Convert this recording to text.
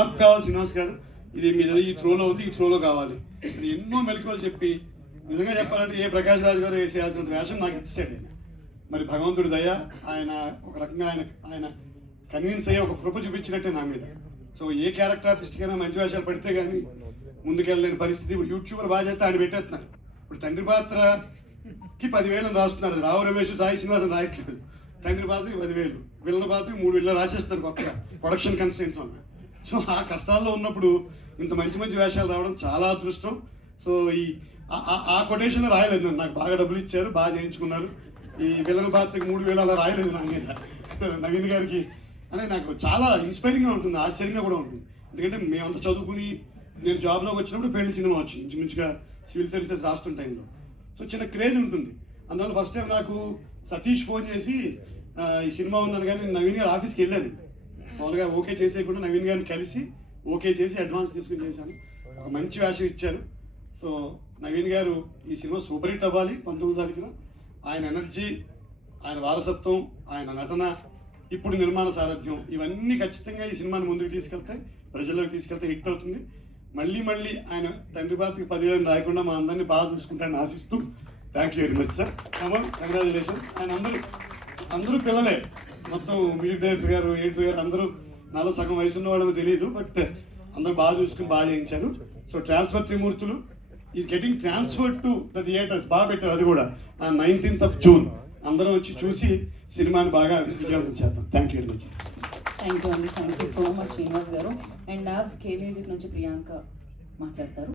మార్పు కావాలి శ్రీనివాస్ గారు, ఇది మీరు ఈ త్రోలో ఉంది, ఈ త్రోలో కావాలి అని ఎన్నో మెలకువలు చెప్పి, నిజంగా చెప్పాలంటే ఏ ప్రకాష్ రాజు గారు వేసేయాల్సినంత వేషం నాకు ఇచ్చాడు ఆయన. మరి భగవంతుడి దయ, ఆయన ఒక రకంగా ఆయన కన్విన్స్ అయ్యి ఒక కృప చూపించినట్టే నా మీద. సో ఏ క్యారెక్టర్ ఆర్టిస్ట్కైనా మంచి వేషాలు పడితే కానీ ముందుకెళ్ళలేని పరిస్థితి. ఇప్పుడు యూట్యూబర్ బాగా చేస్తే ఆయన పెట్టేస్తున్నారు. ఇప్పుడు తండ్రి పాత్రకి 10,000 రాస్తున్నారు, రావు రమేష్ సాయి శ్రీనివాసన్ రాయట్లేదు. తండ్రి పాత్రకి 10,000, విలన పాత్రకి 3,000 రాసేస్తారు కొత్తగా ప్రొడక్షన్ కన్స్టెంట్స్ వల్ల. సో ఆ కష్టాల్లో ఉన్నప్పుడు ఇంత మంచి మంచి వేషాలు రావడం చాలా అదృష్టం. సో ఆ కొటేషన్లో రాయలేదు నన్ను, నాకు బాగా డబ్బులు ఇచ్చారు, బాగా చేయించుకున్నారు. ఈ విలన పాత్రకి 3,000 అలా రాయలేదు నా మీద. నవీన్ గారికి అంటే నాకు చాలా ఇన్స్పైరింగ్గా ఉంటుంది, ఆశ్చర్యంగా కూడా ఉంటుంది. ఎందుకంటే మేమంతా చదువుకుని నేను జాబ్లోకి వచ్చినప్పుడు పెళ్లి సినిమా వచ్చింది, ఇంచుమించుగా సివిల్ సర్వీసెస్ రాస్తున్న టైంలో. సో చిన్న క్రేజ్ ఉంటుంది. అందువల్ల ఫస్ట్ టైం నాకు సతీష్ ఫోన్ చేసి ఈ సినిమా ఉందని, కానీ నేను నవీన్ గారు ఆఫీస్కి వెళ్ళాను. మామూలుగా ఓకే చేసేయకుండా నవీన్ గారిని కలిసి ఓకే చేసి అడ్వాన్స్ తీసుకుని చేశాను. ఒక మంచి వేషం ఇచ్చారు. సో నవీన్ గారు ఈ సినిమా సూపర్ హిట్ అవ్వాలి 19వ తారీఖున. ఆయన ఎనర్జీ, ఆయన వారసత్వం, ఆయన నటన, ఇప్పుడు నిర్మాణ సారథ్యం, ఇవన్నీ ఖచ్చితంగా ఈ సినిమాని ముందుకు తీసుకెళ్తాయి, ప్రజల్లోకి తీసుకెళ్తే హిట్ అవుతుంది. మళ్ళీ ఆయన తండ్రి పాత్రకి 10,000 రాయకుండా మా అందరినీ బాగా చూసుకుంటారని ఆశిస్తూ thank you very much sir. Kamal, congratulations. ఆయన అందరూ పిల్లలే, మొత్తం మ్యూజిక్ డైరెక్టర్ గారు, ఎడిటర్ గారు అందరూ నాలో సగం వయసు ఉన్న వాళ్ళమో తెలియదు, బట్ అందరూ బాగా చూసుకుని బాగా చేయించారు. So transfer Trimurthulu is getting transfer to the theatres, బాగా పెట్టారు. అది కూడా 19th June అందరూ వచ్చి చూసి సినిమాని బాగా విజయవంతం చేద్దాం. Thank you very much. Thank you అండి, thank you so much Srinivas గారు. అండ్ కే మ్యూజిక్ నుంచి ప్రియాంక మాట్లాడతారు.